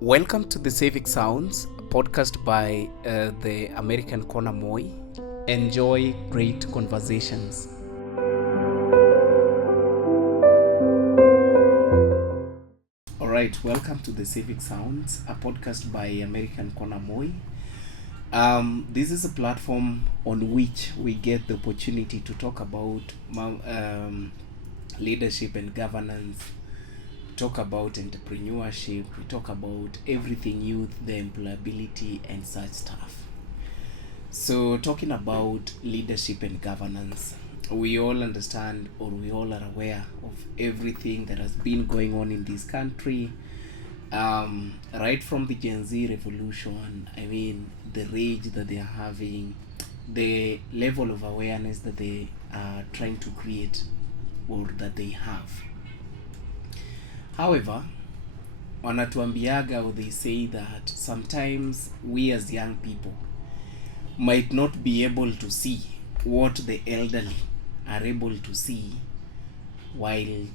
Welcome to the Civic Sounds, a podcast by the American Corner Moi. Enjoy great conversations. All right, welcome to the Civic Sounds, a podcast by American Corner Moi. This is a platform on which we get the opportunity to talk about leadership and governance, talk about entrepreneurship, we talk about everything youth, the employability and such stuff. So talking about leadership and governance, we all understand or we all are aware of everything that has been going on in this country, right from the Gen Z revolution. I mean, the rage that they are having, the level of awareness that they are trying to create or that they have. However, wanatuambiaga, or they say that sometimes we as young people might not be able to see what the elderly are able to see while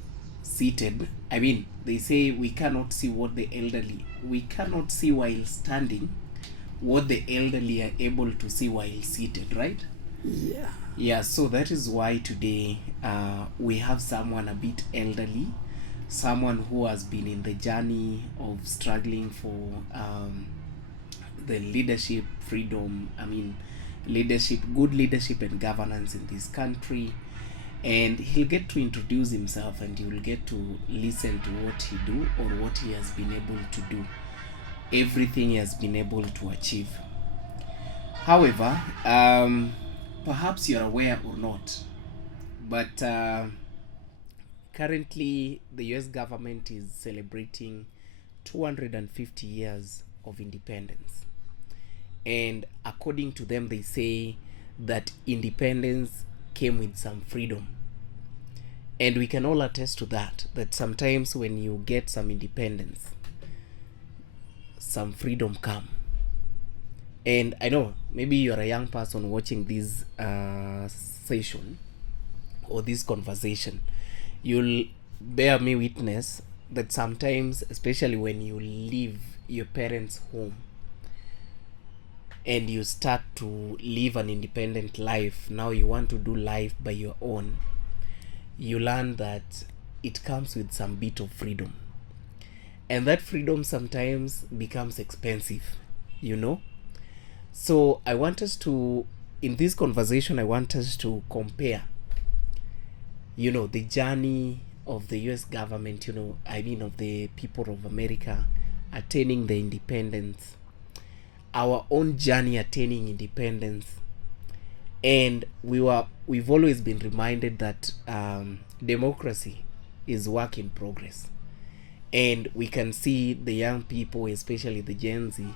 seated. I mean, they say we cannot see what the elderly, we cannot see while standing what the elderly are able to see while seated, right? Yeah, so that is why today we have someone a bit elderly, someone who has been in the journey of struggling for the leadership, freedom, leadership, good leadership and governance in this country. And he'll get to introduce himself and you will get to listen to what he do or what he has been able to do, everything he has been able to achieve. However, perhaps you're aware or not, but currently the US government is celebrating 250 years of independence. And according to them, they say that independence came with some freedom. And we can all attest to that sometimes when you get some independence, some freedom come. And I know maybe you're a young person watching this session or this conversation, you'll bear me witness that sometimes, especially when you leave your parents' home and you start to live an independent life, now you want to do life by your own, you learn that it comes with some bit of freedom. And that freedom sometimes becomes expensive, you know? So I want us to, in this conversation, I want us to compare, the journey of the US government, of the people of America attaining the independence, our own journey attaining independence. And we've always been reminded that democracy is work in progress. And we can see the young people, especially the Gen Z,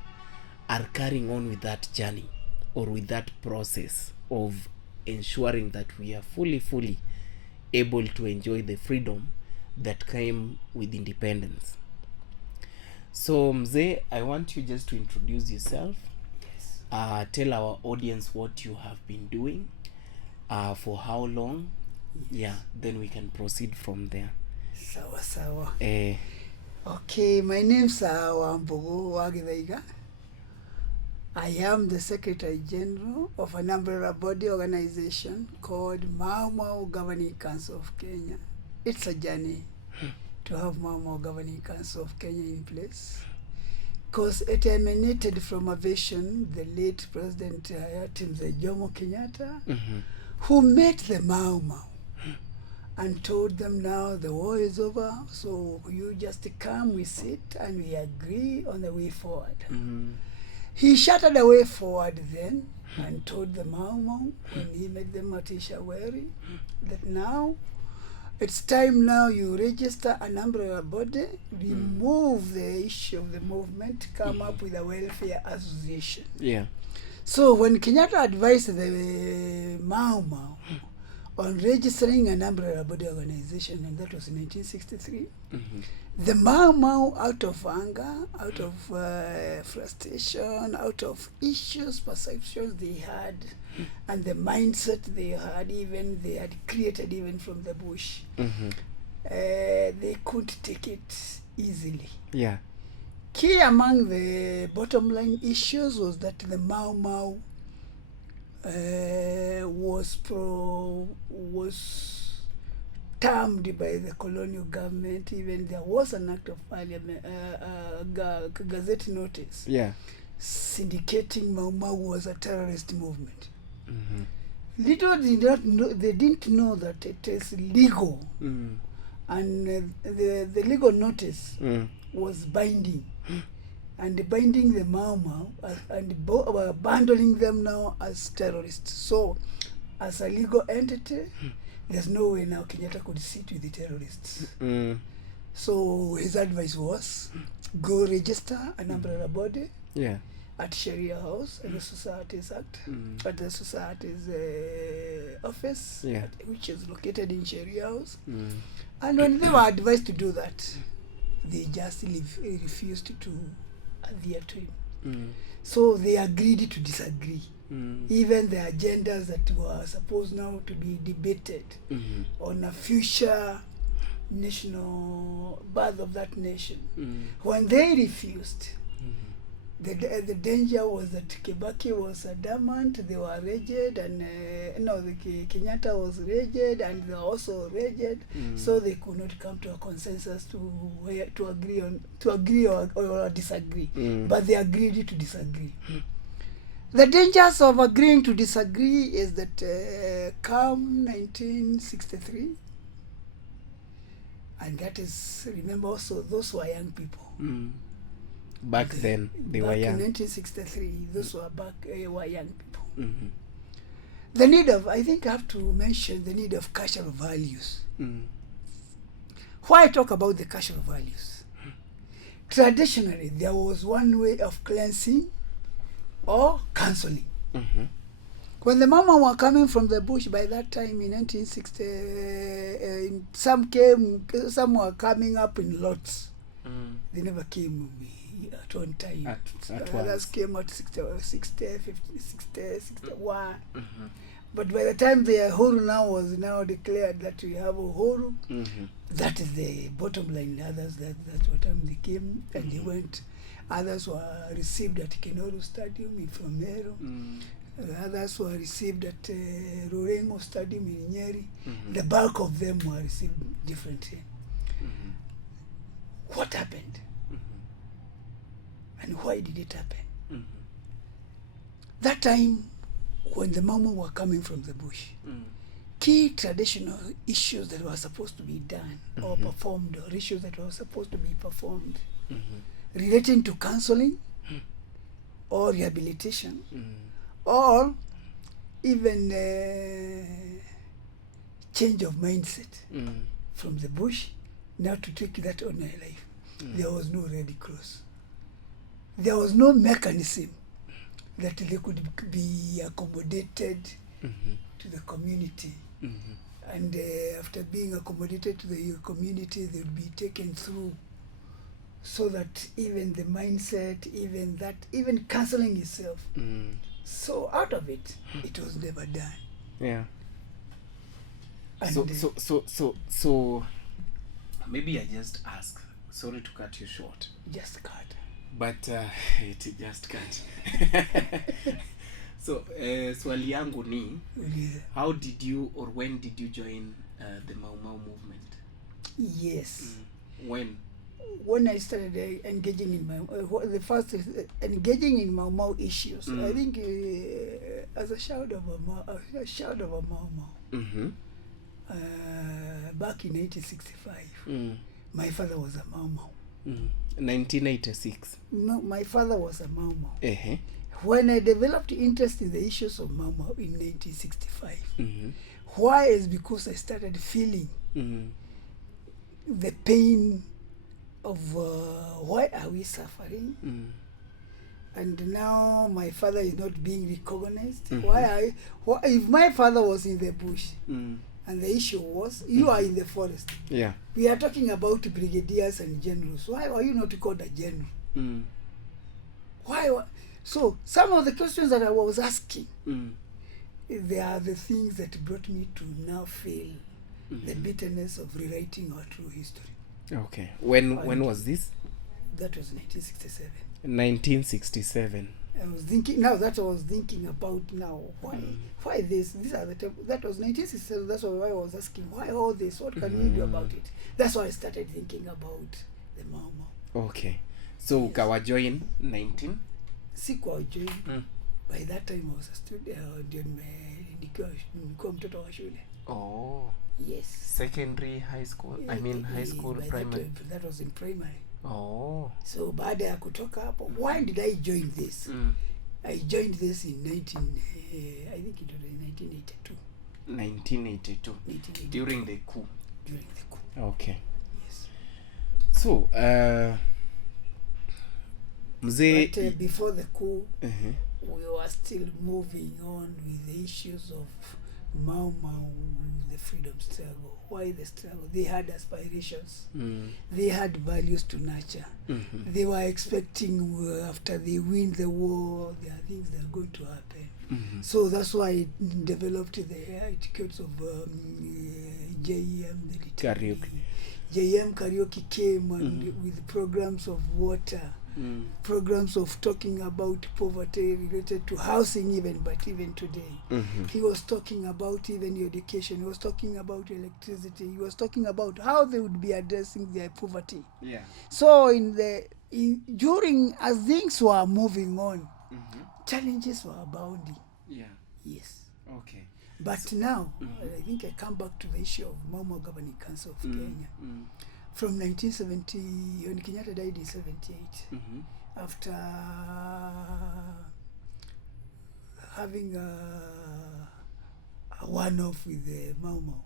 are carrying on with that journey or with that process of ensuring that we are fully able to enjoy the freedom that came with independence. So Mzee, I want you just to introduce yourself. Yes. Tell our audience what you have been doing, for how long. Yes. Yeah, then we can proceed from there. Sawa. Eh, Okay, my name's Wambugu Wagidaiga. I am the Secretary General of an umbrella body organization called Maumau Governing Council of Kenya. It's a journey to have Maumau Governing Council of Kenya in place, because it emanated from a vision the late President Mzee Jomo Kenyatta, who met the Maumau and told them, now the war is over, so you just come, we sit and we agree on the way forward. He charted a way forward then and told the Maumau when he met them at Ishaweri that now it's time, now you register an umbrella body, remove the issue of the movement, come up with a welfare association. yeah. So when Kenyatta advised the Maumau on registering an umbrella body organization, and that was in 1963, the Maumau, out of anger, out of frustration, out of issues, perceptions they had, and the mindset they had created even from the bush, they couldn't take it easily. Yeah. Key among the bottom line issues was that the Maumau was termed by the colonial government. Even there was an act of parliament, gazette notice, syndicating Maumau was a terrorist movement. Little did not know, they didn't know that it is legal, and the legal notice was binding, and binding the Maumau and abandoning them now as terrorists. So, as a legal entity, there's no way now Kenyatta could sit with the terrorists. So his advice was, go register an umbrella body at Sharia House and the Societies Act, at the Societies office, which is located in Sharia House. And when they were advised to do that, they just refused to adhere to him. So they agreed to disagree. Even the agendas that were supposed now to be debated on a future national birth of that nation, when they refused, the danger was that Kibaki was adamant, they were rigid, and Kenyatta was rigid, and they were also rigid, so they could not come to a consensus to agree or disagree. But they agreed to disagree. The dangers of agreeing to disagree is that come 1963, and that is, remember also, those were young people. Back then, they were young. In 1963, those were young people. The need of, I think I have to mention the need of cultural values. Why talk about the cultural values? Traditionally, there was one way of cleansing or cancelling. When the Maumau were coming from the bush by that time in 1960, some were coming up in lots. They never came at one time. Others came at 60, 50, 61. But by the time the Uhuru now was now declared that we have Uhuru, that is the bottom line. Others, that's what time they came and they went. Others were received at Kenoru Stadium from Meru. Others were received at Rurengo Stadium in Nyeri. The bulk of them were received differently. What happened? And why did it happen? That time, when the Maumau were coming from the bush, key traditional issues that were supposed to be done or performed, or issues that were supposed to be performed, relating to counseling or rehabilitation, or even change of mindset from the bush now to take that on my life. There was no Red Cross. There was no mechanism that they could be accommodated to the community. And after being accommodated to the community, they would be taken through, so that even the mindset, even counseling itself. So out of it, it was never done. Yeah. And so maybe I just ask. Sorry to cut you short. Just cut. But it just cut. So swali yangu ni, how did you or when did you join the Maumau movement? Yes. When I started engaging in the first engaging in Maumau issues, I think as a child of a Maumau. Back in 1965, my father was a Maumau. 1986. No, my father was a Maumau. When I developed interest in the issues of Maumau in 1965, why is because I started feeling the pain of why are we suffering, and now my father is not being recognized. Why if my father was in the bush and the issue was you are in the forest, we are talking about brigadiers and generals, why are you not called a general? Why? So some of the questions that I was asking, they are the things that brought me to now feel the bitterness of rewriting our true history. Okay. When was this? That was 1967. 1967. I was thinking now that I was thinking about now why this these are the that was 1967. That's why I was asking why all this, what can we do about it. That's why I started thinking about the Maumau. Okay, so ukawa join 19 sikuwa join. By that time I was a student, ndio nilikuwa mtoto wa shule. Oh, yes, secondary, high school, I mean high school, primary. That was in primary. Oh, so baada ya kutoka hapo, why did I join this? I joined this in I think it was in 1982. 1982. During the coup. Okay. Yes. So mzee, but before the coup, we were still moving on with the issues of Maumau, the freedom struggle. Why the struggle? They had aspirations. They had values to nurture. They were expecting after they win the war, there are things that are going to happen. So that's why it developed the etiquettes of JEM, the karaoke. JEM karaoke came and with programs of water. Programs of talking about poverty related to housing even, but even today. He was talking about even education, he was talking about electricity, he was talking about how they would be addressing their poverty. Yeah. So during as things were moving on, challenges were abounding. Yeah. Yes. Okay. But so, now, I think I come back to the issue of Maumau Governing Council of Kenya. From 1970, when Kenyatta died in 78, after having a one-off with the Maumau,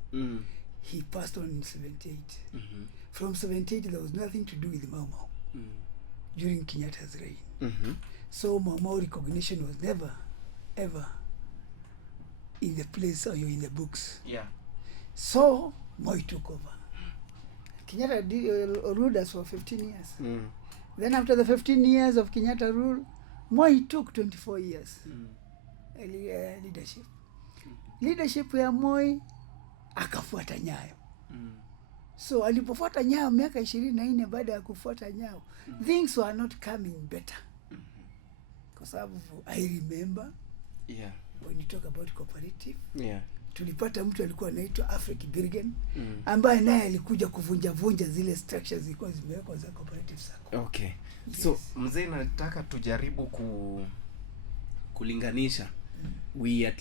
he passed on in 78. From 78, there was nothing to do with Maumau during Kenyatta's reign. So Maumau recognition was never, ever in the place or in the books. Yeah. So Moi took over. Kenyatta ruled us for 15 years. Then after the 15 years of Kenyatta rule, Moi took 24 years leadership. Leadership ya Moi akafuata nyayo. So alipofuata nyayo miaka 24 baada ya kufuata nyayo, things were not coming better. Kwa sababu I remember when you talk about cooperative, tulipata mtu alikuwa anaitwa Afric Birgen, ambaye naye alikuja kuvunja zile structures zilikuwa zimewekwa za cooperative circle. Okay. Yes. So mzee, nataka tujaribu kulinganisha. We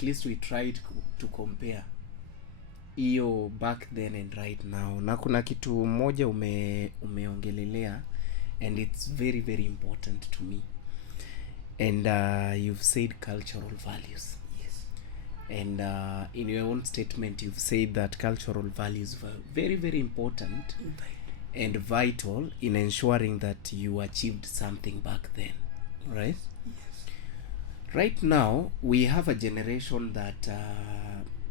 tried to compare hiyo back then and right now. Na kuna kitu moja umeongelelea, and it's very very important to me. And you've said cultural values. And in your own statement, you've said that cultural values were very, very important and vital in ensuring that you achieved something back then, right? Yes. Right now, we have a generation that,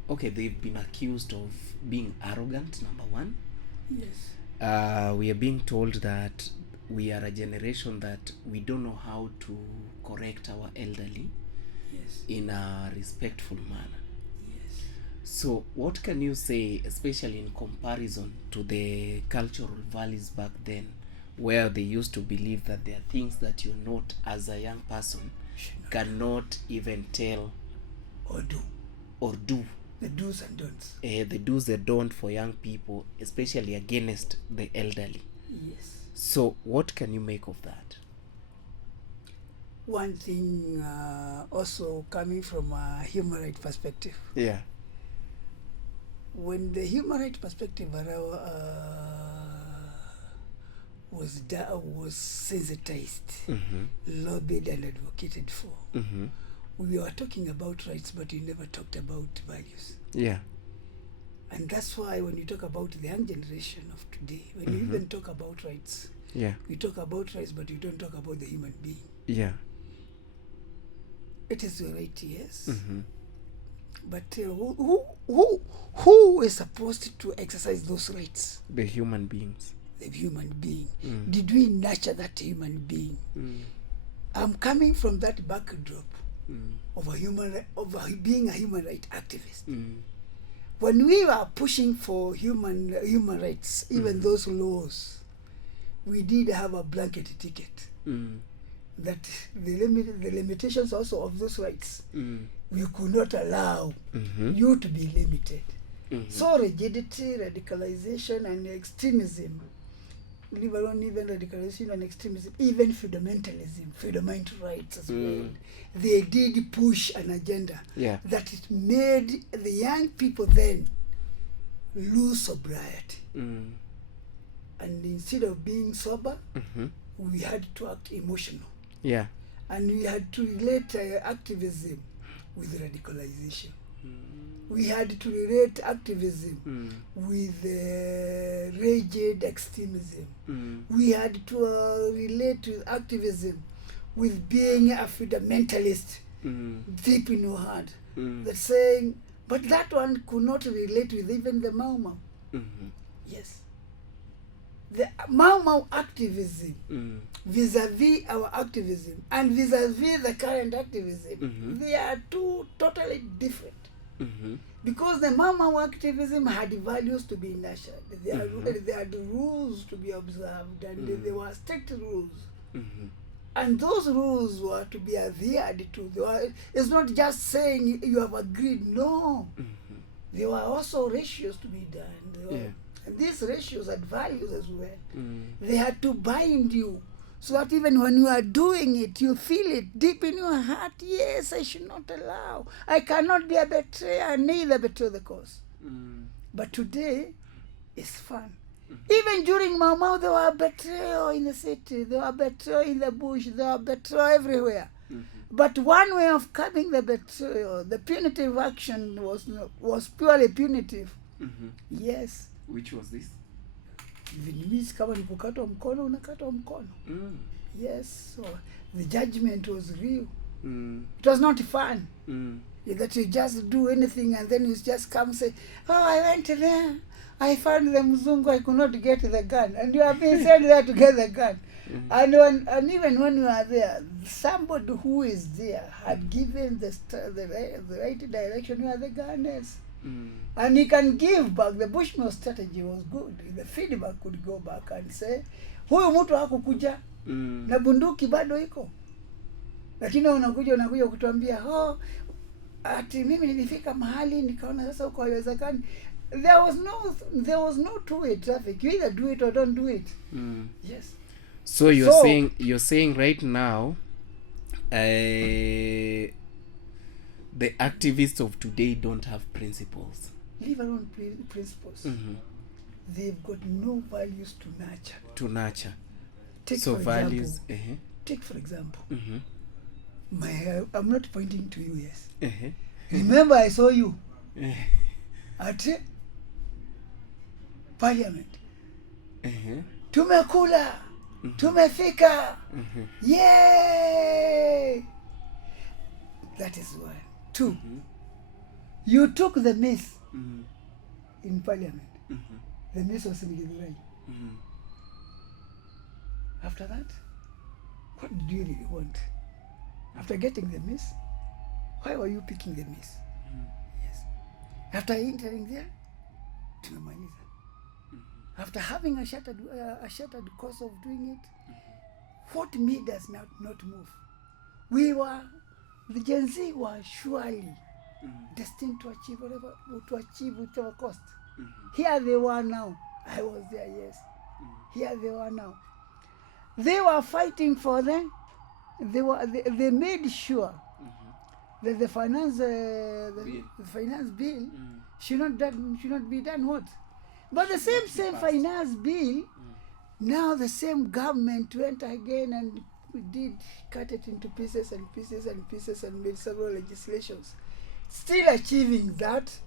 they've been accused of being arrogant, number one. Yes. We are being told that we are a generation that we don't know how to correct our elderly in a respectful manner. Yes. So what can you say, especially in comparison to the cultural values back then, where they used to believe that there are things that you're not, as a young person, cannot even tell or do the do's and don'ts. The do's and don'ts for young people, especially against the elderly. Yes. So what can you make of that? One thing, also coming from a human rights perspective. Yeah. When the human rights perspective was sensitized, lobbied and advocated for, we were talking about rights, but we never talked about values. Yeah. And that's why when you talk about the young generation of today, when you even talk about rights, we talk about rights, but you don't talk about the human being. Yeah. It is your right, yes. But who is supposed to exercise those rights? The human beings. The human being. Did we nurture that human being? I'm coming from that backdrop of being a human rights activist. When we were pushing for human rights, even those laws, we did have a blanket ticket that the limitations also of those rights, we could not allow you to be limited. So rigidity, radicalization, and extremism, leave alone even radicalization and extremism, even fundamentalism, fundamental rights as well, they did push an agenda that it made the young people then lose sobriety. And instead of being sober, we had to act emotional. And we had to relate activism with radicalization. We had to relate activism with rigid extremism. We had to relate with activism with being a fundamentalist deep in your heart. That's saying, but that one could not relate with even the Maumau. Yes. The Maumau activism vis-a-vis our activism and vis-a-vis the current activism, they are two totally different. Because the Maumau activism had values to be nurtured. They had rules to be observed, and there were strict rules. And those rules were to be adhered to. It's not just saying you have agreed, no. There were also ratios to be done. And these ratios had values as well. They had to bind you so that even when you are doing it, you feel it deep in your heart. Yes, I should not allow. I cannot be a betrayer, neither betray the cause. But today, it's fun. Even during Maumau, there were betrayal in the city, there were betrayal in the bush, there were betrayal everywhere. But one way of curbing the betrayal, the punitive action was purely punitive. Yes. Which was this? Means kama ni kukatwa mkono, unakatwa mkono. Yes, so the judgment was real. It was not fun. That you just do anything and then you just come and say, oh, I went there, I found the Mzungu, I could not get the gun. And you have been sent there to get the gun. And even when you are there, somebody who is there had given the right direction where the gun is. And he can give back. The Bushmill strategy was good. The feedback could go back and say, huyu mtu hakukuja na bunduki bado iko. Lakini unakuja kutuambia, oh, ati mimi nilifika mahali nikaona sasa uko haiwezekani. There was no two-way traffic. You either do it or don't do it. Yes. So you're saying right now, the activists of today don't have principles. Leave alone principles. They've got no values to nurture. Take so for values. Example, take for example. I'm not pointing to you. Yes. Remember, I saw you at Parliament. Tumekula. Tumefika. Yay! That is one. Two. You took the miss in Parliament. The miss was in Githurai. After that, what did you really want? After getting the miss, why were you picking the miss? Yes. After entering there, tumemaliza. After having a shattered course of doing it, what made us not move? The Gen Z were surely destined to achieve whatever cost. Here they were now. I was there, yes. Here they were now. They were fighting for them. They made sure that the finance bill should not be done what? But the same finance bill, now the same government went again and did cut it into pieces and made several legislations. Still achieving that,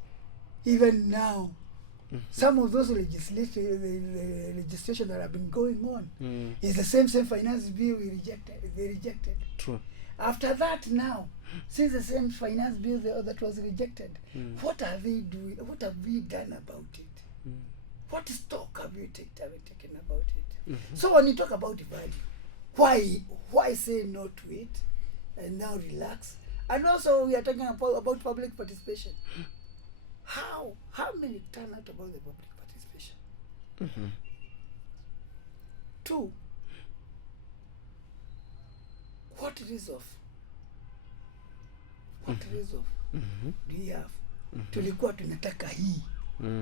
even now. Some of those legislation that have been going on is the same finance bill they rejected. True. After that now, since the same finance bill that was rejected, what are they doing? What have we done about it? What stock have we taken about it? So when you talk about value, why say no to it and now relax? And also we are talking about public participation. How many turn out about the public participation? two, what resolve do you have? Tulikuwa tunataka hii,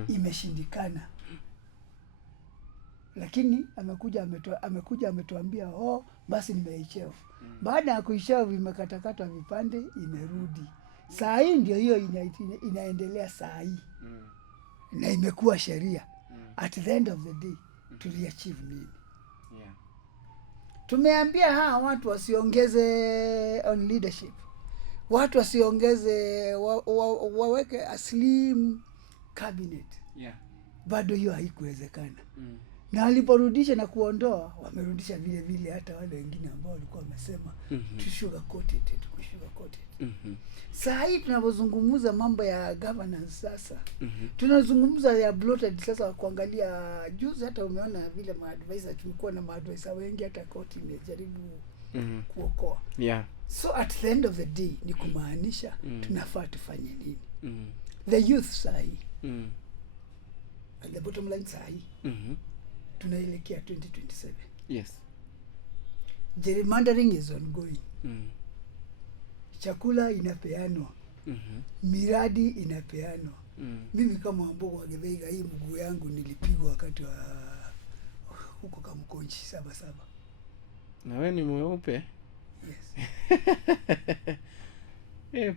imeshindikana, lakini amekuja ametuambia basi nimeishelf. Baada ya kuishelf imekatakatwa vipande, imerudi. Saa hii ndio hiyo inaendelea saa hii, na imekuwa sheria. At the end of the day tuliachieve nini? Tumeambia watu wasiongeze on leadership, watu wasiongeze, waweke a slim cabinet. Bado hiyo haikuwezekana. Na waliporudisha na kuondoa, wamerudisha vile vile hata wale wengine ambao walikuwa wamesema to sugarcoat it. Saa hii tunapozungumza mambo ya governance sasa, tunazungumza ya bloated sasa, kuangalia juzi hata umeona vile maadvisor, tumekuwa na maadvisor wengi, hata koti imejaribu kuokoa. So at the end of the day ni kumaanisha tunafaa tufanye nini? The youth saa hii, at the bottom line saa hii, tunaelekea 2027. Gerrymandering is ongoing. Chakula inapeanwa. Miradi inapeanwa. Mimi kama Wambogo wa Githaiga, hii mguu yangu nilipigwa wakati wa huko Kamkonji 77. Na wewe ni mweupe?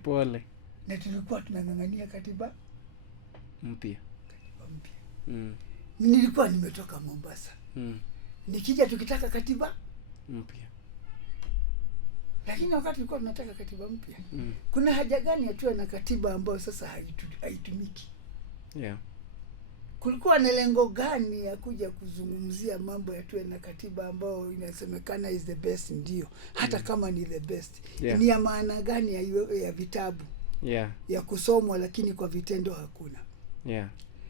Pole. Na tulikuwa tunang'ang'ania katiba mpya. Nilikuwa nimetoka Mombasa. Nikija tukitaka katiba mpya. Lakini wakati tulikuwa tunataka katiba mpya, kuna haja gani ya tuwe na katiba ambayo sasa haitumiki? Kulikuwa na lengo gani ya kuja kuzungumzia mambo ya tuwe na katiba ambayo inasemekana is the best? Ndio, hata kama ni the best, ni ya maana gani ya vitabu ya kusomwa, lakini kwa vitendo hakuna.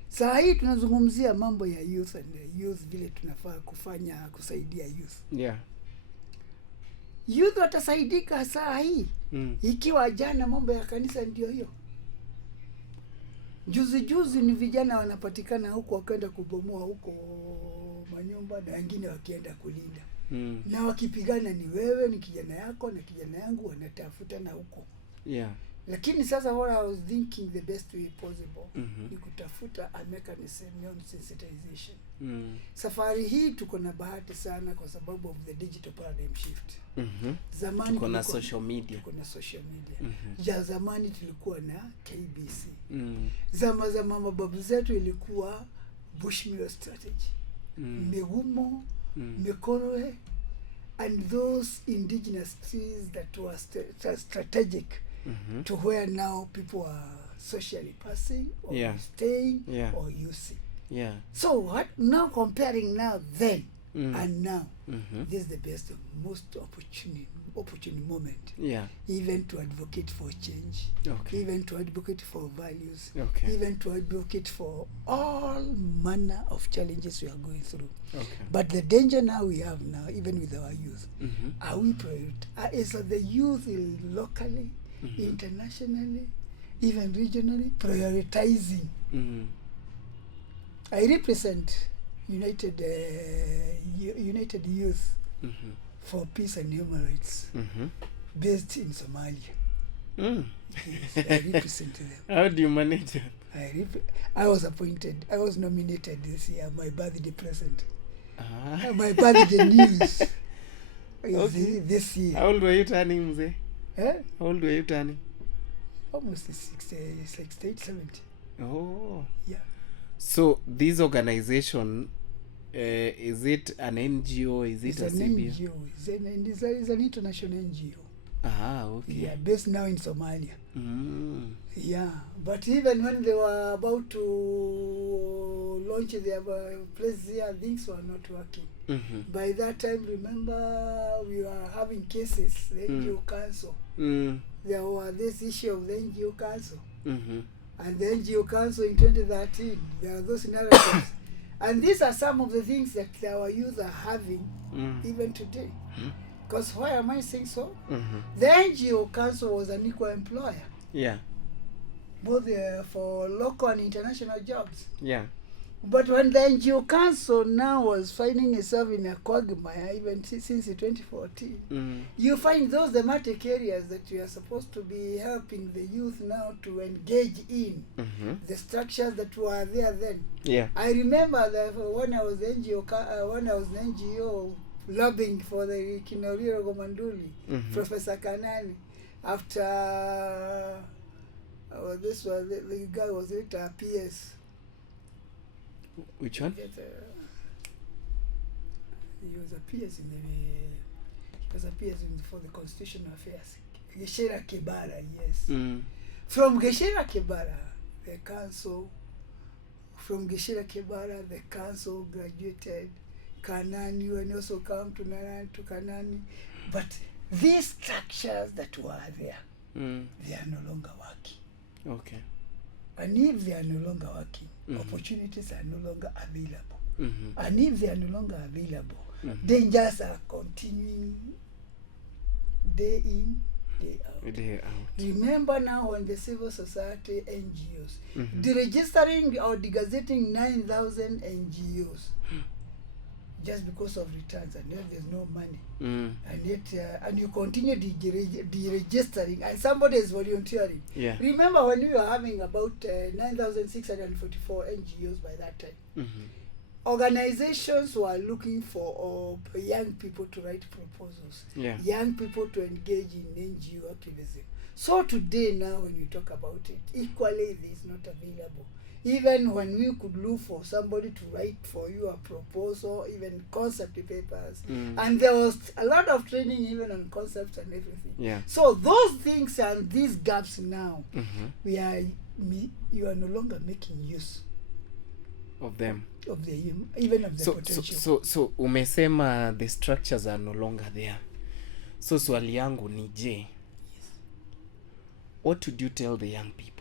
Saa hii tunazungumzia mambo ya youth and youth, vile tunafaa kusaidia youth. Youth watasaidika saa hii ikiwa jana mambo ya kanisa ndio hiyo. Juzi ni vijana wanapatikana huko wakaenda kubomoa huko manyumba, na wengine wakienda kulinda. Na wakipigana ni wewe, ni kijana yako na kijana yangu, wanatafutana huko. Lakini sasa what I was thinking the best way possible ni kutafuta a mechanism on sensitization. Safari hii tuko na bahati sana kwa sababu of the digital paradigm shift. Zamani tuko na social media. Zamani tulikuwa na KBC. Zama mababu zetu ilikuwa Bushmills strategy. Megumo, Mekoroe, and those indigenous trees that were strategic to where now people are socially passing or staying or using. So what now, comparing now then and now, this is the best, most opportune moment. Even to advocate for change, even to advocate for values, even to advocate for all manner of challenges we are going through. But the danger now we have now, even with our youth, are we is the youth locally, internationally, even regionally, prioritizing. I represent United Youth for Peace and Human Rights, based in Somalia. Yes, I represent them. How do you manage it? I was appointed. I was nominated this year. My birthday present. My birthday news is this year. How old were you turning, Mzee? How old were you turning? Almost 68, 70. Oh. Yeah. So this organization, is it an NGO? Is it an NGO? It's an international NGO. Okay. Yeah, based now in Somalia. Yeah, but even when they were about to launch their place here, things were not working. By that time, remember, we were having cases, the NGO Council. There was this issue of the NGO Council. And the NGO Council in 2013, there are those narratives. And these are some of the things that our youth are having even today. Because why am I saying so? The NGO Council was an equal employer. Yeah. Both for local and international jobs. Yeah. But when the NGO Council now was finding itself in a quagmire, even since 2014, you find those thematic areas that you are supposed to be helping the youth now to engage in, the structures that were there then. Yeah. I remember that when I was NGO lobbying for the Kinoriro Gomanduli, Professor Kanani, after this was the guy was later PS. Which one? He was a PS for the Constitutional Affairs. Geshera Kebara, yes. From Geshera Kebara, the council graduated. Kanani, and also come to Kanani. But these structures that were there, they are no longer working. Okay. And if they are no longer working, opportunities are no longer available. And if they are no longer available, dangers are continuing day in, day out. Remember now when the civil society NGOs, deregistering or degazetting 9,000 NGOs just because of returns, and yet there's no money. And yet, and you continue deregistering, and somebody is volunteering. Yeah. Remember when we were having about 9,644 NGOs by that time. Organizations were looking for young people to write proposals, young people to engage in NGO activism. So today now when you talk about it, equally it is not available. Even when we could look for somebody to write for you a proposal, even concept papers, and there was a lot of training even on concepts and everything. Yeah. So those things and these gaps now, you are no longer making use of them, of the even of the potential. So umesema the structures are no longer there. So swali yangu ni je, what would you tell the young people?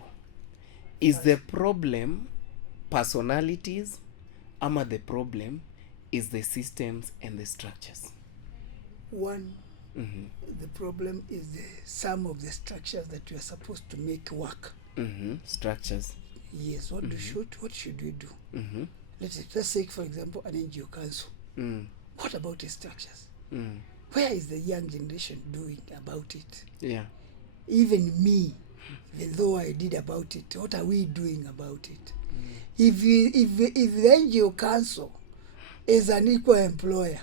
Is the problem personalities, ama the problem is the systems and the structures? One, the problem is the sum of the structures that you are supposed to make work. Structures. Yes. What should we do? Let's say, for example, an NGO council. What about the structures? Where is the young generation doing about it? Yeah. Even me, even though I did about it, what are we doing about it? If the NGO council is an equal employer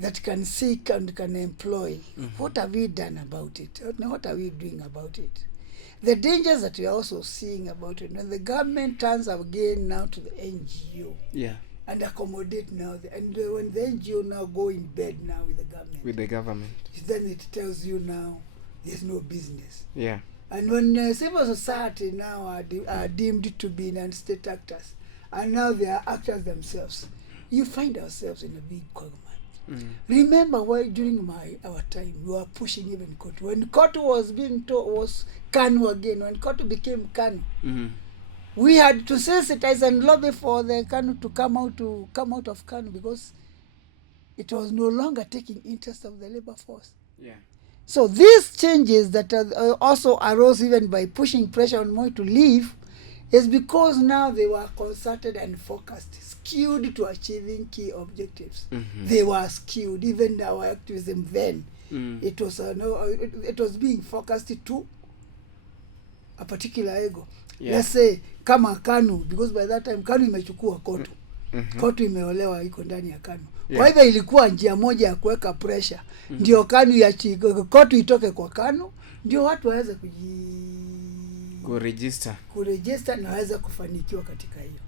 that can seek and can employ, what have we done about it? What are we doing about it? The dangers that we are also seeing about it, when the government turns again now to the NGO, and accommodate now, and when the NGO now go in bed now with the government, then it tells you now there's no business. Yeah. And when civil society now are deemed to be non-state actors, and now they are actors themselves, you find ourselves in a big quagmire. Remember why during our time we were pushing even KOTU. When KOTU was being told was KANU again, when KOTU became KANU, we had to sensitize and lobby for the KANU to come out of KANU because it was no longer taking interest of the labor force. Yeah. So these changes that also arose even by pushing pressure on Moi to leave is because now they were concerted and focused, skewed to achieving key objectives. They were skewed. Even our activism then, it was being focused to a particular ego. Let's say kama KANU, because by that time KANU imechukua KOTU. KOTU imeolewa iko ndani ya KANU. Kwa hivyo ilikuwa njia moja ya kuweka pressure. Ndio KANU KOTU itoke kwa KANU, ndio watu waweze kuregister na waweze kufanikiwa katika hiyo.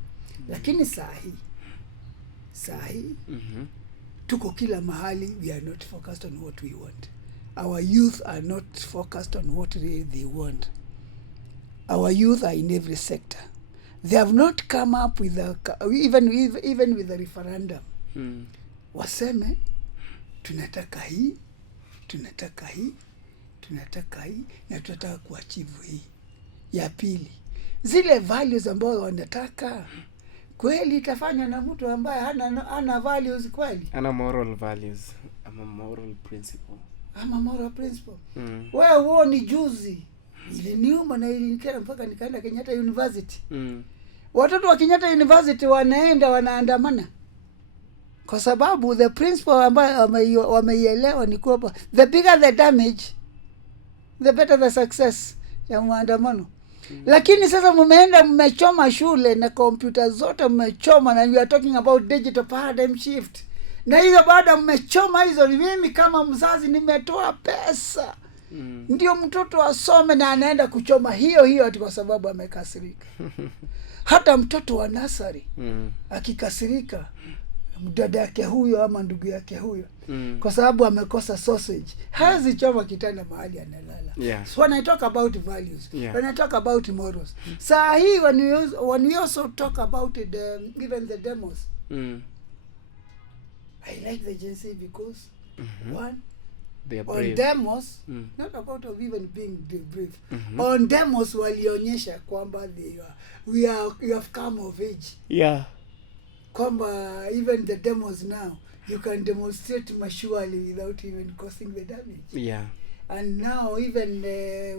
Lakini saa hii tuko kila mahali, we are not focused on what we want. Our youth are not focused on what really they want. Our youth are in every sector. They have not come up with even with a referendum. Waseme tunataka hii na tunataka kuachieve hii. Ya pili, zile values ambazo wanataka kweli itafanywa na mtu ambaye hana values kweli? Ana moral values, ama moral principle. Wewe huoni juzi iliniuma na ilinikera mpaka nikaenda Kenyatta University. Watoto wa Kenyatta University wanaandamana kwa sababu the principle ambayo wameielewa ni kwamba the bigger the damage, the better the success ya maandamano. Lakini sasa mmechoma shule na kompyuta zote mmechoma, na you are talking about digital paradigm shift. Na hizo baada mmechoma hizo, mimi kama mzazi nimetoa pesa. Ndio mtoto asome na anaenda kuchoma hiyo ati kwa sababu amekasirika. Hata mtoto wa nasari akikasirika, mdada yake huyo ama ndugu yake huyo, kwa sababu amekosa sausage, hazi choma kitanda mahali analala. So when I talk about values, when I talk about morals, saa hii when we also talk about even the demos, I like the Gen Z because one, on demos, not about of even being brave. On demos walionyesha kwamba we have come of age. Yeah. Kwamba even the demos now, you can demonstrate maturely without even causing the damage. Yeah. And now even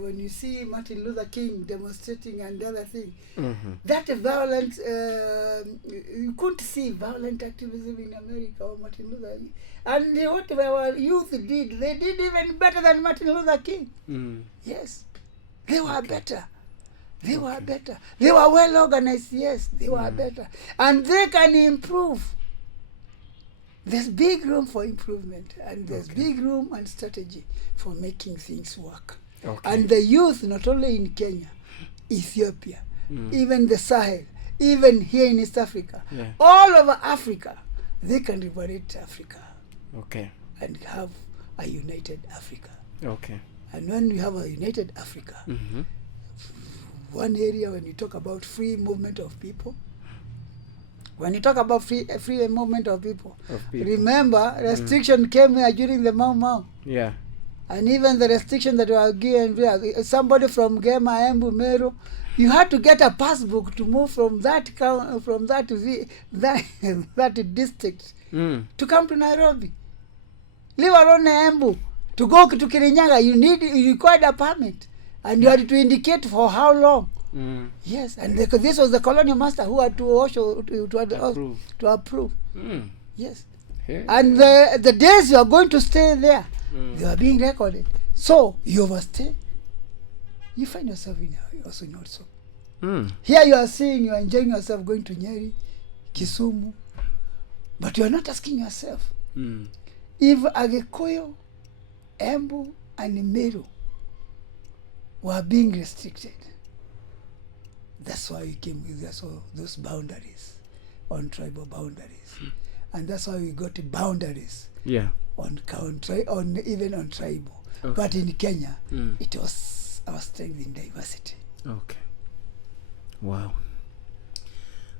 when you see Martin Luther King demonstrating and other thing, that violent, you couldn't see violent activism in America or Martin Luther. And what our youth did, they did even better than Martin Luther King. Yes, they were better. They were better. They were well organized, yes, they were better. And they can improve. There's big room for improvement, and there's big room and strategy for making things work. And the youth, not only in Kenya, Ethiopia, even the Sahel, even here in East Africa, all over Africa, they can liberate Africa. And have a united Africa. And when we have a united Africa, one area, when you talk about free movement of people, when you talk about free movement of people, remember restriction came here during the Maumau. Yeah. And even the restriction that were given, somebody from Gema, Embu, Meru, you had to get a passbook to move from that district to come to Nairobi. Leave alone Embu. To go to Kirinyaga, you required a permit. And you had to indicate for how long. Yes, and this was the colonial master who had to also to approve. Yes. And the days you are going to stay there, they are being recorded. So you overstay, you find yourself also not so. Here you are enjoying yourself going to Nyeri, Kisumu, but you are not asking yourself if Agikuyu, Embu, and Meru were being restricted. That's why we came with those boundaries, on tribal boundaries. And that's why we got boundaries on even on tribal. But in Kenya, it was our strength in diversity. Wow.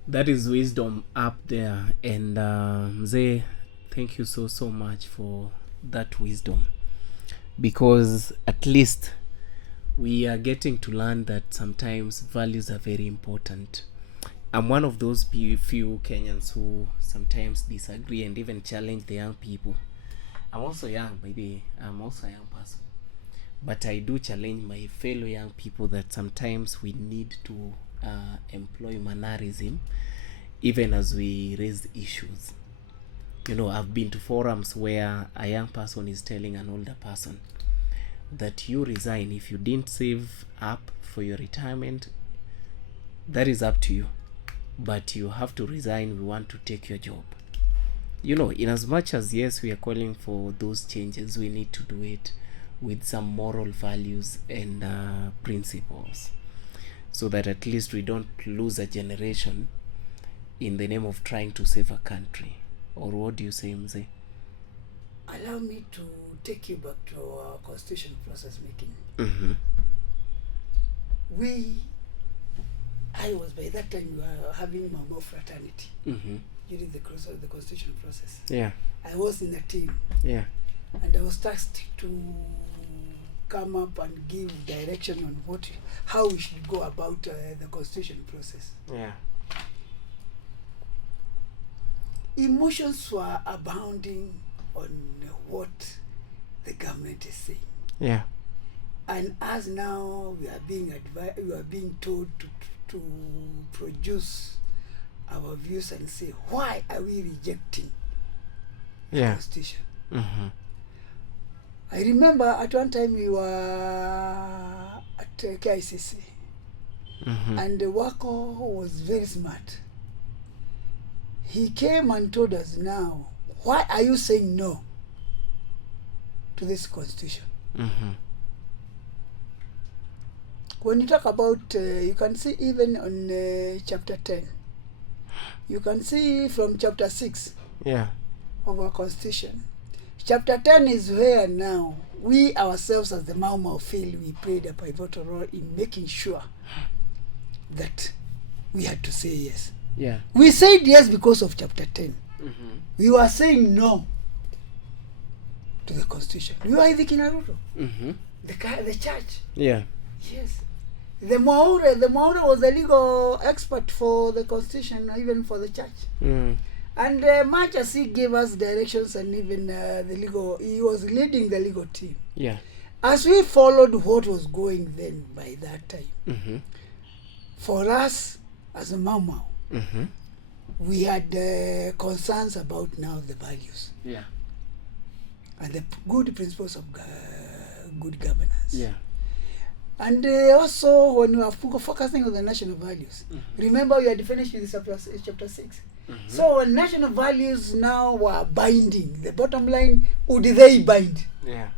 That is wisdom up there. And Mzee, thank you so much for that wisdom. Because at least we are getting to learn that sometimes values are very important. I'm one of those few Kenyans who sometimes disagree and even challenge the young people. I'm also young, maybe I'm also a young person. But I do challenge my fellow young people that sometimes we need to employ mannerism even as we raise issues. You know, I've been to forums where a young person is telling an older person that you resign if you didn't save up for your retirement. That is up to you, but you have to resign. We want to take your job. You know, in as much as yes, we are calling for those changes, we need to do it with some moral values and principles, so that at least we don't lose a generation in the name of trying to save a country. Or what do you say, Mzee? Allow me to take you back to our constitution process making. I was by that time we were having Maumau fraternity during the course of the constitution process. I was in a team. And I was tasked to come up and give direction on how we should go about the constitution process. Emotions were abounding on what the government is saying. And as now we are being told to produce our views and say, why are we rejecting the Yeah. Constitution? Mm-hmm. I remember at one time we were at KICC, Mm-hmm. and the Wako was very smart. He came and told us, now, why are you saying no to this Constitution? Mm-hmm. When you talk about, you can see even on chapter 10, you can see from chapter 6 Yeah. of our Constitution. Chapter 10 is where now we ourselves as the Maumau feel we played a pivotal role in making sure that we had to say yes. Yeah. We said yes because of chapter 10. Mm-hmm. We were saying no to the Constitution. We were in the Kinaruto, Mm-hmm. the church. Yeah. Yes. The Maure was the legal expert for the Constitution, even for the church. Mm. And much as he gave us directions and even he was leading the legal team. Yeah. As we followed what was going then by that time, Mm-hmm. for us as a Maumau, Mm-hmm. we had concerns about now the values Yeah. and the good principles of good governance. Yeah. And also when we are focusing on the national values, remember we had finished with chapter 6. So when national values now were binding, the bottom line, would they bind? Yeah.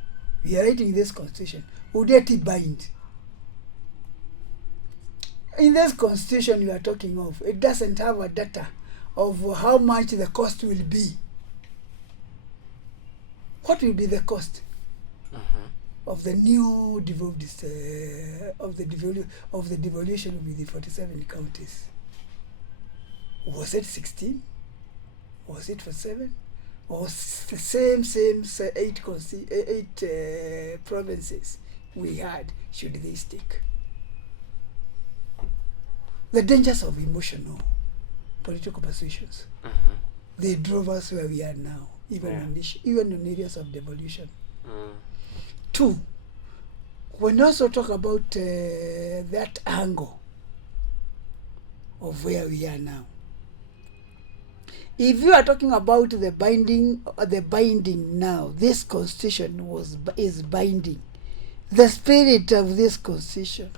We are writing this Constitution. Would it bind? In this Constitution you are talking of, it doesn't have a data of how much the cost will be. What will be the cost of the new of the devolution of the 47 counties? Was it 16? Was it for 7? Or the same 8 provinces we had? Should they stick? The dangers of emotional political persuasions. They drove us where we are now, even on areas of devolution. 2, when you also talk about that angle of where we are now, if you are talking about the binding now, this Constitution is binding. The spirit of this Constitution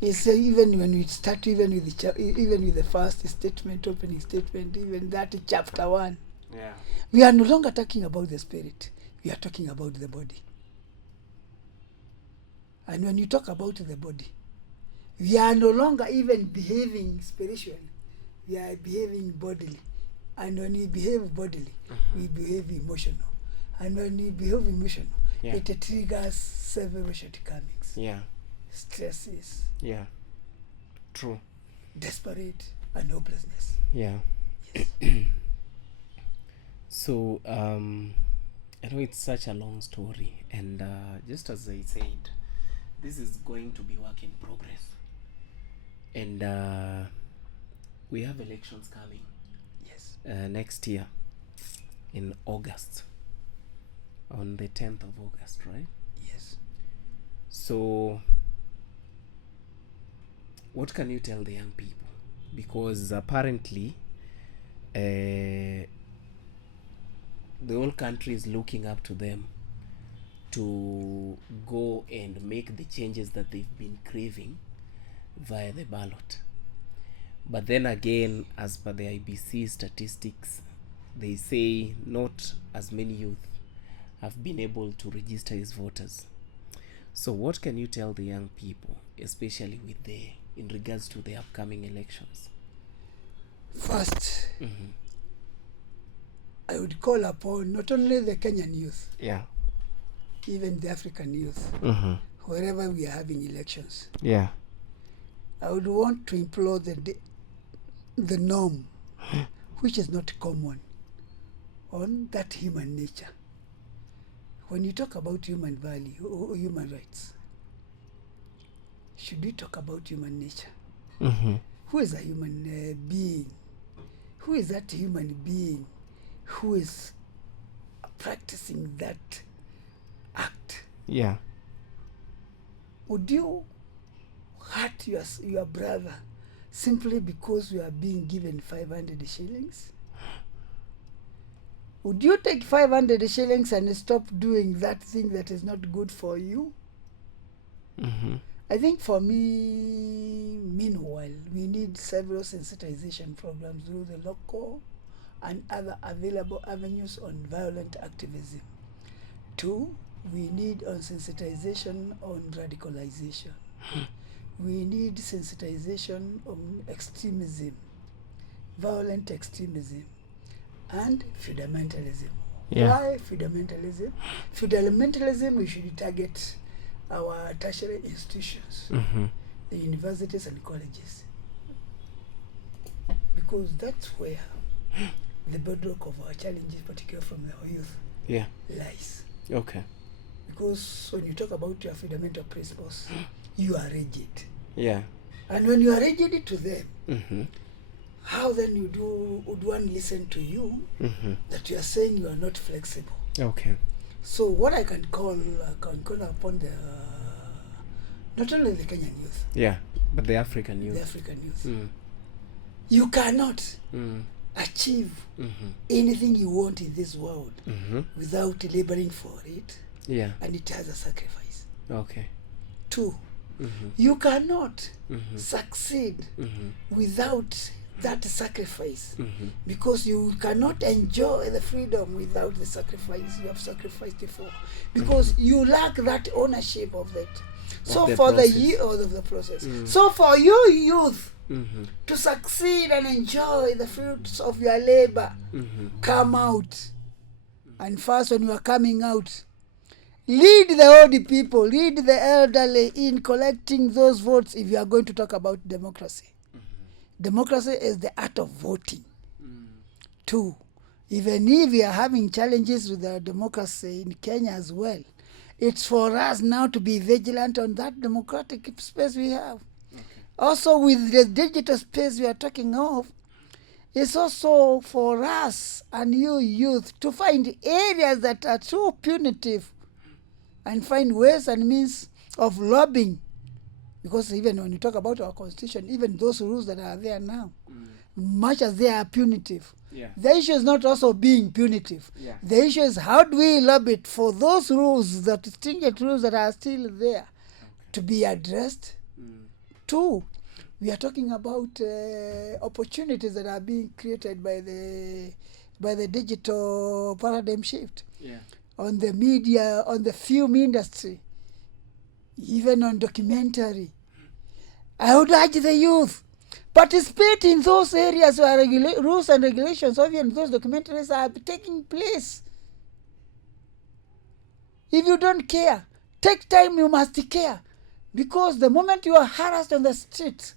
is even when we start, even with the first statement, opening statement, even that chapter 1. Yeah. We are no longer talking about the spirit. We are talking about the body. And when you talk about the body, we are no longer even behaving spiritually. We are behaving bodily. And when we behave bodily, we behave emotional. And when we behave emotional, it triggers several shortcomings. Yeah. Stresses. Yeah. True. Desperate and hopelessness. Yeah. So, I know it's such a long story, and just as I said, this is going to be work in progress. And we have elections coming. Yes. Next year in August, on the 10th of August, right? Yes. So what can you tell the young people? Because apparently the whole country is looking up to them to go and make the changes that they've been craving via the ballot. But then again, as per the IBC statistics, they say not as many youth have been able to register as voters. So what can you tell the young people, especially in regards to the upcoming elections? First, I would call upon not only the Kenyan youth, even the African youth, wherever we are having elections. Yeah. I would want to implore the norm, which is not common, on that human nature. When you talk about human value or human rights, should we talk about human nature? Who is a human being? Who is that human being who is practicing that act? Yeah. Would you hurt your brother simply because we are being given 500 shillings? Would you take 500 shillings and stop doing that thing that is not good for you? I think for me, meanwhile, we need several sensitization programs through the local and other available avenues on violent activism. 2, we need on sensitization on radicalization. We need sensitization on extremism, violent extremism, and fundamentalism. Yeah. Why fundamentalism? Fundamentalism, we should target our tertiary institutions, the universities and colleges, because that's where the bedrock of our challenges, particularly from the youth, lies. Okay. Because when you talk about your fundamental principles, you are rigid. Yeah. And when you are rigid to them, how then would one listen to you that you are saying you are not flexible? Okay. So what I can call upon the not only the Kenyan youth, but the African youth. The African youth. You cannot achieve anything you want in this world without laboring for it. Yeah. And it has a sacrifice. Okay. 2, you cannot succeed without that sacrifice, because you cannot enjoy the freedom without the sacrifice you have sacrificed before, because you lack that ownership of it. So for the year of the process. So for you youth to succeed and enjoy the fruits of your labor, come out. And first, when you are coming out, lead the old people, lead the elderly in collecting those votes if you are going to talk about democracy. Democracy is the art of voting. 2, even if we are having challenges with our democracy in Kenya as well, it's for us now to be vigilant on that democratic space we have. Also with the digital space we are talking of, it's also for us and you youth to find areas that are too punitive and find ways and means of lobbying. Because even when you talk about our constitution, even those rules that are there now, much as they are punitive, the issue is not also being punitive. The issue is how do we lobby it for those rules, that stringent rules that are still there, to be addressed. 2, we are talking about opportunities that are being created by the digital paradigm shift on the media, on the film industry, even on documentary. I would urge the youth, participate in those areas where rules and regulations of even those documentaries are taking place. If you don't care, take time, you must care. Because the moment you are harassed on the street,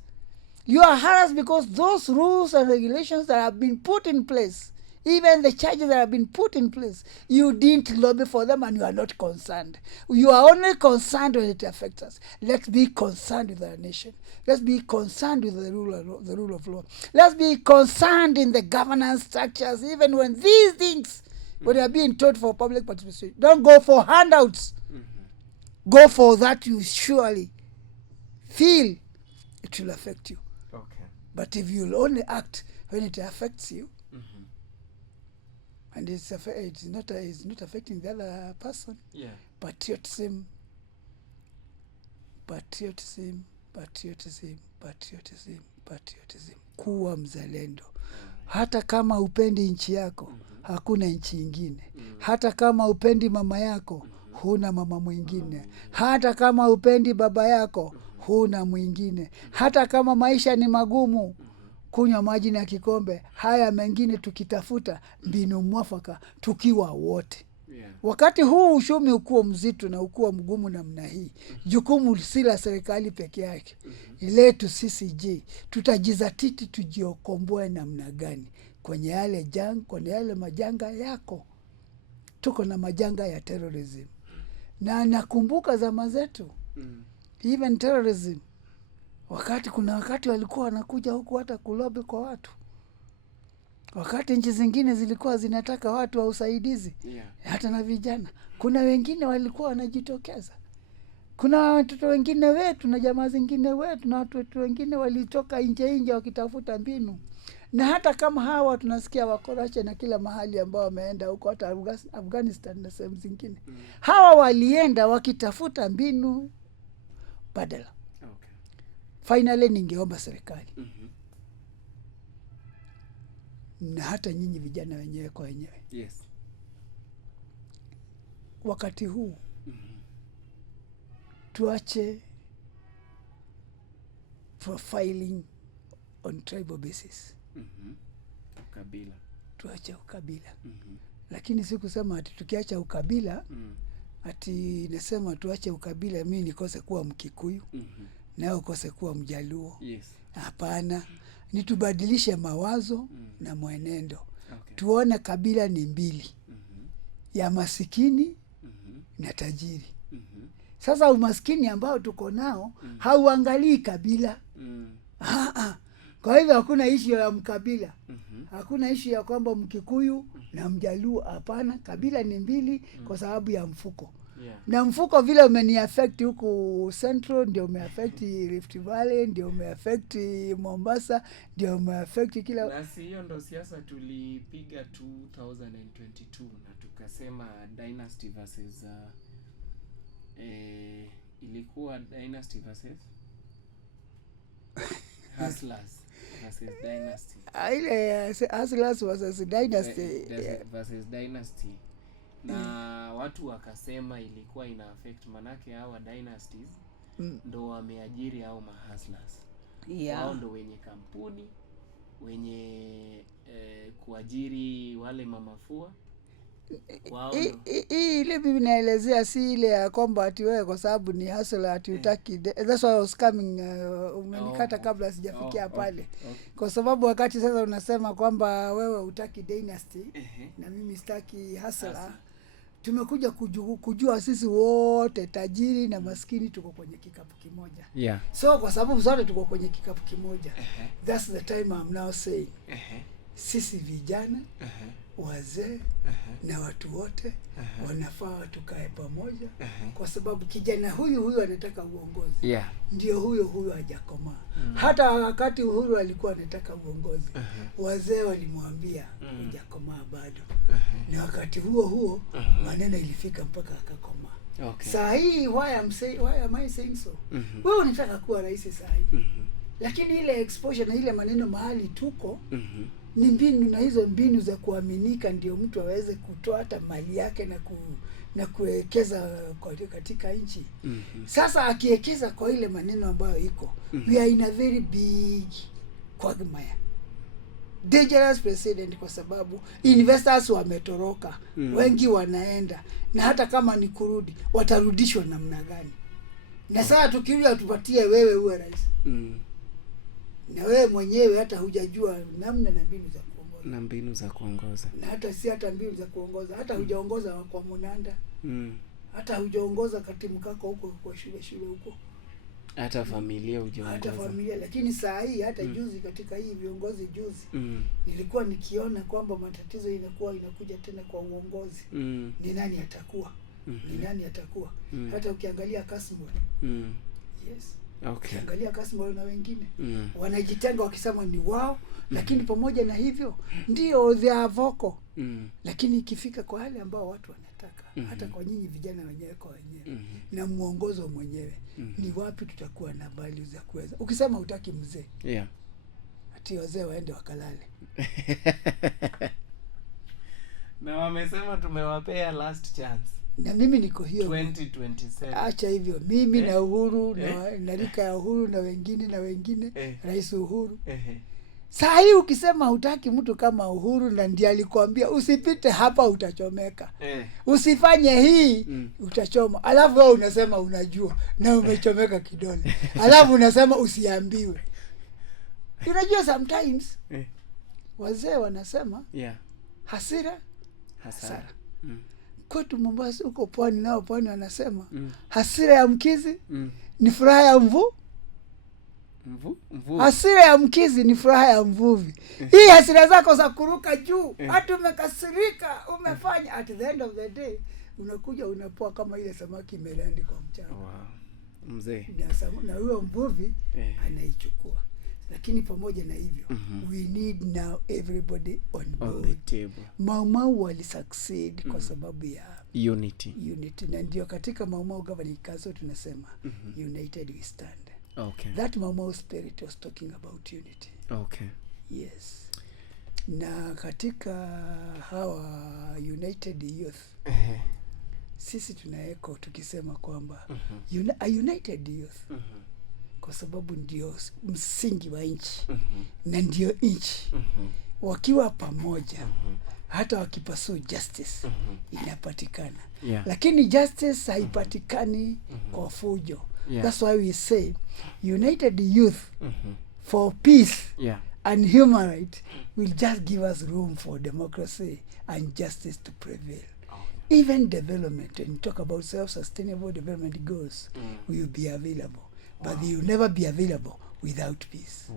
you are harassed because those rules and regulations that have been put in place, even the charges that have been put in place, you didn't lobby for them and you are not concerned. You are only concerned when it affects us. Let's be concerned with our nation. Let's be concerned with the rule of law. Let's be concerned in the governance structures, even when these things, when they are being taught for public participation. Don't go for handouts. Go for that you surely feel it will affect you. Okay. But if you'll only act when it affects you, and it's not affecting the other person, patriotism, kuwa mzalendo. Hata kama upendi nchi yako, hakuna nchi ingine. Hata kama upendi mama yako, huna mama mwingine. Hata kama upendi baba yako, huna mwingine. Hata kama maisha ni magumu, kunywa maji na kikombe, haya mengine tukitafuta mbinu mwafaka tukiwa wote. Wakati huu uchumi ukuwa mzito na ukuwa mgumu namna hii, jukumu si la serikali peke yake. Letu sisi tutajizatiti tujiokomboe namna gani kwenye yale majanga yako. Tuko na majanga ya terrorism. Na nakumbuka zama zetu, even terrorism, kuna wakati walikuwa wanakuja huku hata kulobi kwa watu. Wakati nchi zingine zilikuwa zinataka watu wa usaidizi, hata na vijana. Kuna wengine walikuwa wanajitokeza. Kuna watoto wengine wetu na jamaa zingine wetu na watoto wengine walitoka nje wakitafuta mbinu. Na hata kama hawa tunasikia wakorache na kila mahali ambao wameenda huko, hata Afghanistan na sehemu zingine. Hawa walienda wakitafuta mbinu badala. Okay. Finally ningeomba serikali. Na hata nyinyi vijana wenyewe kwa wenyewe. Yes. Wakati huu tuache profiling on tribal basis. Ukabila. Tuache ukabila. Lakini si kusema ati tukiacha ukabila ati nasema tuache ukabila mimi nikose kuwa Mkikuyu na ukose kuwa Mjaluo. Yes. Hapana. Ni tubadilishe mawazo na mwenendo. Okay. Tuone kabila ni mbili. Ya masikini na tajiri. Sasa umaskini ambao tuko nao hauangalii kabila. Kwa hivyo hakuna issue ya mkabila. Hakuna issue ya kwamba Mkikuyu na Mjaluo. Hapana, kabila ni mbili kwa sababu ya mfuko. Yeah. Na mfuko vile umeni-affect huku Central, ndio ume-affect Rift Valley, ndio ume-affect Mombasa, ndio ume-affect kila... Na si hiyo ndo siasa tulipiga 2022 na tukasema dynasty versus ilikuwa dynasty versus hustlers versus dynasty. Ile hustlers versus dynasty. Versus dynasty. Na watu wakasema ilikuwa ina affect manake hawa dynasties ndo wameajiri hao mahustlers. Wao ndo wenye kampuni, wenye kuajiri wale mamafua. Ile bibi naelezea si ile ya kwamba ati wewe kwa sababu ni hustler ati utaki. That's why I was coming, umenikata kabla sijafikia pale. Kwa sababu wakati sasa unasema kwamba wewe utaki dynasty na mimi sitaki hustler, tumekuja kujua sisi wote tajiri na maskini tuko kwenye kikapu kimoja. Yeah. So kwa sababu zote tuko kwenye kikapu kimoja. That's the time I'm now saying. Sisi vijana, wazee na watu wote wanafaa tukae pamoja kwa sababu kijana huyu anataka uongozi. Yeah. Ndio huyo hajakomaa. Hata wakati Uhuru alikuwa anataka uongozi, wazee walimwambia hujakomaa bado. Na wakati huo maneno ilifika mpaka akakomaa. Okay. Saa hii why am I saying so? Wewe unataka kuwa rais saa hii. Lakini ile exposure na ile maneno mahali tuko ni mbinu, na hizo mbinu za kuaminika ndio mtu aweze kutoa hata mali yake na kuwekeza katika nchi. Sasa akiwekeza kwa ile maneno ambayo iko, we are in a very big quagmire. Dangerous precedent kwa sababu investors wametoroka, wengi wanaenda, na hata kama ni kurudi watarudishwa namna gani? Na sasa tukirudi tupatie wewe uwe rais. Na wewe mwenyewe hata hujajua namna na mbinu za kuongoza. Na hata si hata mbinu za kuongoza, hata hujaongoza kwa Munanda. Hata hujaongoza katimu kako huko kwa shule huko. Hata familia hujaongoza. Hata familia, lakini saa hii hata juzi katika hii viongozi juzi nilikuwa nikiona kwamba matatizo inakuja tena kwa uongozi. Ni nani atakuwa? Ni nani atakuwa? Hata ukiangalia Kasmol. Yes. Okay. Angalia Kasmol na wengine wanajitenga wakisema ni wao, lakini pamoja na hivyo ndio they are vocal. Lakini ikifika kwa wale ambao watu wanataka, hata kwa nyinyi vijana wenyewe kwa wenyewe na muongozo mwenyewe, ni wapi tutakuwa na values za kuweza. Ukisema hutaki mzee, ati wazee waende wakalale. Na wamesema tumewapea last chance. Na mimi niko hiyo 2027. Acha hivyo mimi na Uhuru na rika ya Uhuru na wengine Rais Uhuru. Saa hii ukisema hutaki mtu kama Uhuru, na ndiye alikwambia usipite hapa utachomeka. Usifanye hii utachoma. Alafu wewe unasema unajua na umechomeka kidole. Alafu unasema usiambiwe. Unajua sometimes wazee wanasema hasira. Kwetu Mombasa huko pwani, nao pwani wanasema hasira ya mkizi ni furaha ya mvu. Hasira ya mkizi ni furaha ya mvuvi. Hii hasira zako za kuruka juu, hata umekasirika, umefanya, at the end of the day unakuja unapoa kama ile samaki imelandi kwa mchanga. mzee, na huyo mvuvi anaichukua. Lakini pamoja na hivyo we need now everybody on the table. Maumau wali succeed kwa sababu ya unity, na ndio katika Maumau Governing Council tunasema united we stand. Okay. That Maumau spirit was talking about unity. Okay. Yes. Na katika hawa united youth sisi tunaeko tukisema kwamba a united youth kwa sababu ndio msingi wa nchi na ndio nchi wakiwa pamoja hata wakipasua justice inapatikana. Lakini justice haipatikani kwa fujo. That's why we say united youth for peace and human rights will just give us room for democracy and justice to prevail. Even development, when you talk about self-sustainable development goals, will be available. But they will never be available without peace.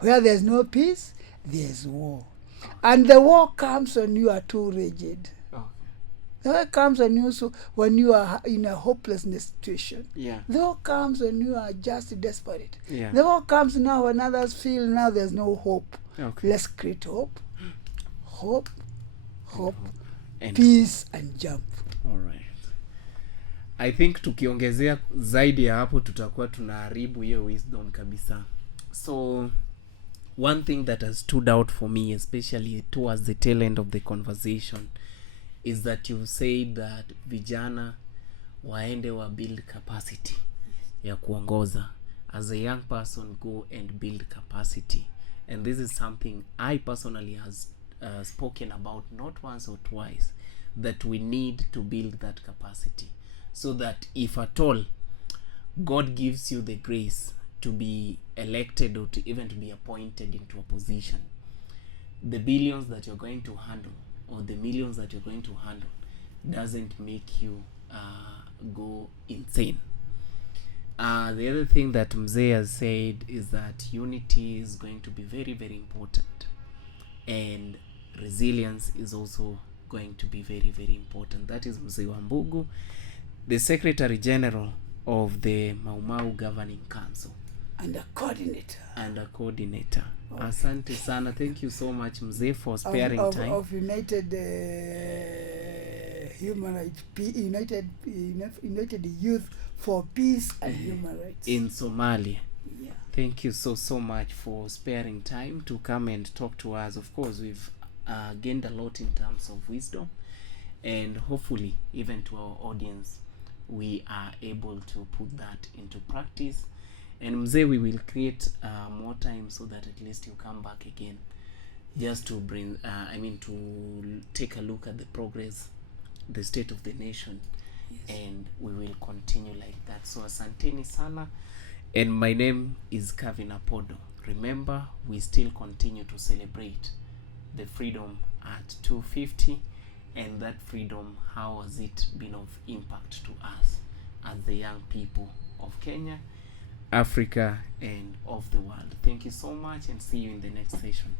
Where there's no peace, there's war. And the war comes when you are too rigid. The war comes when you are in a hopelessness situation. The war comes when you are just desperate. The war comes now when others feel now there's no hope. Let's create hope, and peace and jump. All right. I think tukiongezea zaidi ya hapo tutakuwa tunaharibu hiyo wisdom kabisa. So one thing that has stood out for me, especially towards the tail end of the conversation, is that you said that vijana waende wa build capacity ya kuongoza. As a young person, go and build capacity. And this is something I personally has spoken about not once or twice, that we need to build that capacity, so that if at all God gives you the grace to be elected or to even to be appointed into a position, the billions that you're going to handle or the millions that you're going to handle doesn't make you go insane. The other thing that Mzee has said is that unity is going to be very, very important, and resilience is also going to be very, very important. That is Mzee Wambugu, the Secretary General of the Maumau Governing Council. And a coordinator. Okay. Asante sana. Thank you so much, Mzee, for sparing time. Of United Human Rights, United Youth for Peace and Human Rights in Somalia. Thank you so much for sparing time to come and talk to us. Of course, we've gained a lot in terms of wisdom, and hopefully even to our audience we are able to put that into practice. And Mzee, we will create more time so that at least you come back again, just to bring to take a look at the progress, the state of the nation. And we will continue like that. So asanteni sana. And my name is Kevin Apodo. Remember, we still continue to celebrate the freedom at 250, and that freedom, how has it been of impact to us as the young people of Kenya, Africa, and of the world. Thank you so much, and see you in the next session.